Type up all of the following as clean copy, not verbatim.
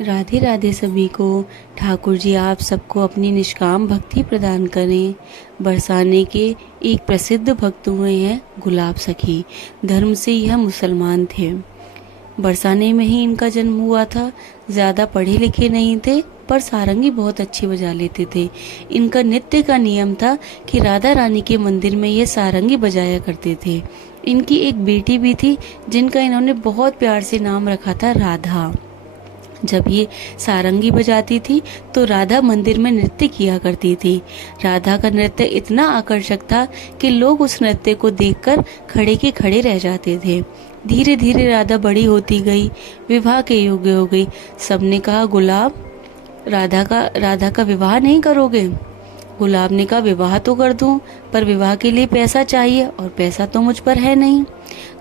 राधे राधे सभी को। ठाकुर जी आप सबको अपनी निष्काम भक्ति प्रदान करें। बरसाने के एक प्रसिद्ध भक्त हुए हैं गुलाब सखी। धर्म से यह मुसलमान थे। बरसाने में ही इनका जन्म हुआ था। ज़्यादा पढ़े लिखे नहीं थे पर सारंगी बहुत अच्छी बजा लेते थे। इनका नित्य का नियम था कि राधा रानी के मंदिर में ये सारंगी बजाया करते थे। इनकी एक बेटी भी थी जिनका इन्होंने बहुत प्यार से नाम रखा था राधा। जब ये सारंगी बजाती थी तो राधा मंदिर में नृत्य किया करती थी। राधा का नृत्य इतना आकर्षक था कि लोग उस नृत्य को देखकर खड़े के खड़े रह जाते थे। धीरे धीरे राधा बड़ी होती गई, विवाह के योग्य हो गई। सबने कहा गुलाब राधा का विवाह नहीं करोगे? गुलाब ने कहा विवाह तो कर दूं, पर विवाह के लिए पैसा चाहिए और पैसा तो मुझ पर है नहीं।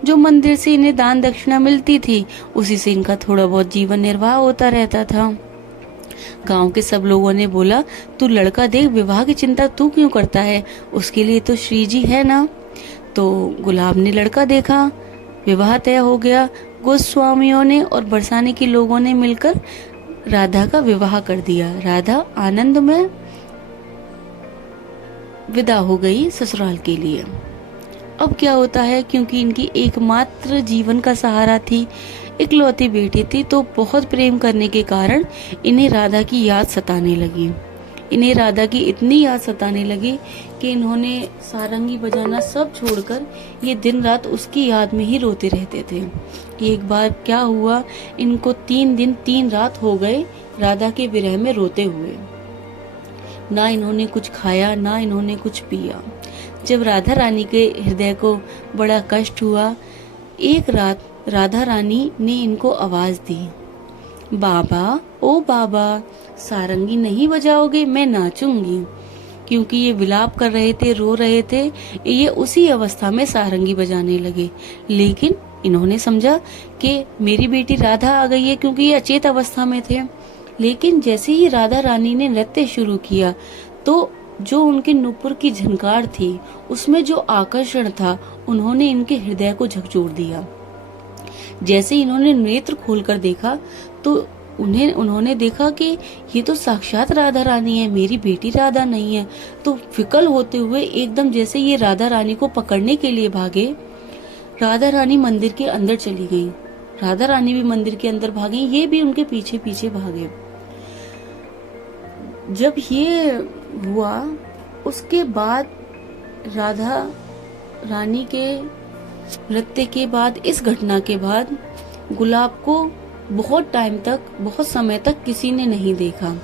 जो मंदिर से इन्हें दान दक्षिणा मिलती थी उसी से इनका थोड़ा बहुत जीवन निर्वाह होता रहता था। गांव के सब लोगों ने बोला तू लड़का देख, विवाह की चिंता तू क्यों करता है, उसके लिए तो श्री जी है ना। तो गुलाब ने लड़का देखा, विवाह तय हो गया। गोस्वामियों ने और बरसाने के लोगों ने मिलकर राधा का विवाह कर दिया। राधा आनंद में विदा हो गई ससुराल के लिए। अब क्या होता है, क्योंकि इनकी एकमात्र जीवन का सहारा थी, इकलौती बेटी थी, तो बहुत प्रेम करने के कारण इन्हें राधा की याद सताने लगी। इन्हें राधा की इतनी याद सताने लगी कि इन्होंने सारंगी बजाना सब छोड़कर ये दिन रात उसकी याद में ही रोते रहते थे। एक बार क्या हुआ, इनको 3 दिन 3 रात हो गए राधा के विरह में रोते हुए। ना इन्होंने कुछ खाया, ना इन्होंने कुछ पिया। जब राधा रानी के हृदय को बड़ा कष्ट हुआ, एक रात राधा रानी ने इनको आवाज दी, बाबा, ओ बाबा, सारंगी नहीं बजाओगे? मैं नाचूंगी। क्योंकि ये विलाप कर रहे थे, रो रहे थे, ये उसी अवस्था में सारंगी बजाने लगे। लेकिन इन्होंने समझा कि मेरी बेटी राधा आ गई है, क्योंकि ये अचेत अवस्था में थे। लेकिन जैसे ही राधा रानी ने नृत्य शुरू किया तो जो उनके नुपुर की झनकार थी, उसमें जो आकर्षण था, उन्होंने इनके हृदय को झकझोर दिया। जैसे इन्होंने नेत्र खोलकर देखा तो उन्होंने देखा कि ये तो साक्षात राधा रानी है, मेरी बेटी राधा नहीं है। तो विकल होते हुए एकदम जैसे ये राधा रानी को पकड़ने के लिए भागे, राधा रानी मंदिर के अंदर चली गई। राधा रानी भी मंदिर के अंदर भागी, ये भी उनके पीछे पीछे भागे। जब ये हुआ उसके बाद राधा रानी के नृत्य के बाद, इस घटना के बाद गुलाब को बहुत टाइम तक, बहुत समय तक किसी ने नहीं देखा।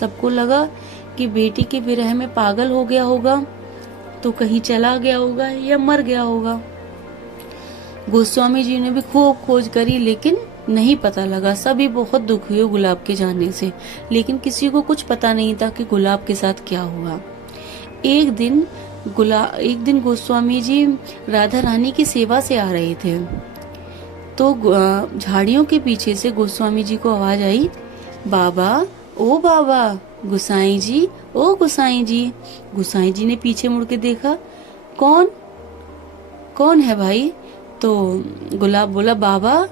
सबको लगा कि बेटी के विरह में पागल हो गया होगा, तो कहीं चला गया होगा या मर गया होगा। गोस्वामी जी ने भी खूब खोज करी लेकिन नहीं पता लगा। सभी बहुत दुख हुए गुलाब के जाने से, लेकिन किसी को कुछ पता नहीं था कि गुलाब के साथ क्या हुआ। एक दिन गोस्वामी जी राधा रानी की सेवा से आ रहे थे, तो झाड़ियों के पीछे से गोस्वामी जी को आवाज आई, बाबा, ओ बाबा, गुसाई जी, ओ गुसाई जी। गुसाई जी ने पीछे मुड़ के देखा, कौन है भाई? तो गुलाब बोला, बाबा,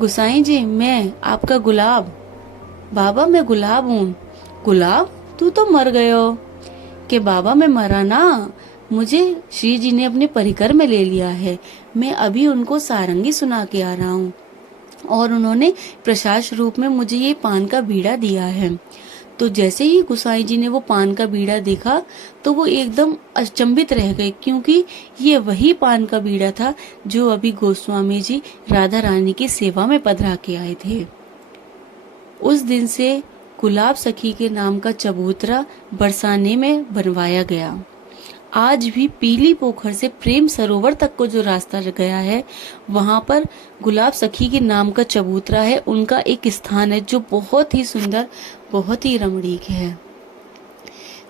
गुसाई जी, मैं आपका गुलाब। बाबा, मैं गुलाब हूँ। गुलाब, तू तो मर गए हो। कि बाबा, मैं मरा ना, मुझे श्री जी ने अपने परिकर में ले लिया है। मैं अभी उनको सारंगी सुना के आ रहा हूँ और उन्होंने प्रसाद रूप में मुझे ये पान का बीड़ा दिया है। तो जैसे ही गुसाई जी ने वो पान का बीड़ा देखा तो वो एकदम अचंभित रह गए, क्योंकि ये वही पान का बीड़ा था जो अभी गोस्वामी जी राधा रानी की सेवा में पधरा के आए थे। उस दिन से गुलाब सखी के नाम का चबूतरा बरसाने में बनवाया गया। आज भी पीली पोखर से प्रेम सरोवर तक को जो रास्ता गया है, वहां पर गुलाब सखी के नाम का चबूतरा है। उनका एक स्थान है जो बहुत ही सुंदर, बहुत ही रमणीक है।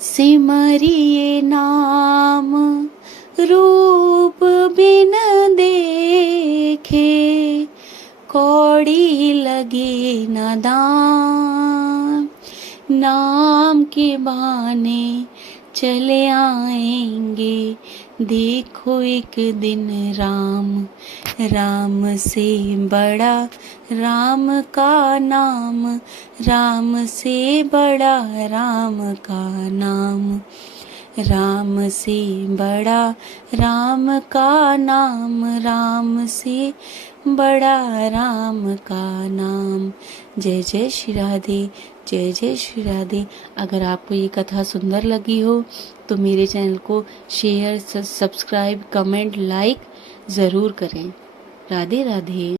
सिमरिए नाम रूप बिन देखे, कौड़ी लगे न दाम, नाम के बहाने चले आएंगे देखो एक दिन राम, राम से बड़ा राम का नाम, राम से बड़ा राम का नाम, राम से बड़ा राम का नाम, राम से बड़ा राम का नाम। जय जय श्री राधे, जय जय श्री राधे। अगर आपको ये कथा सुंदर लगी हो तो मेरे चैनल को शेयर, सब्सक्राइब, कमेंट, लाइक ज़रूर करें। राधे राधे।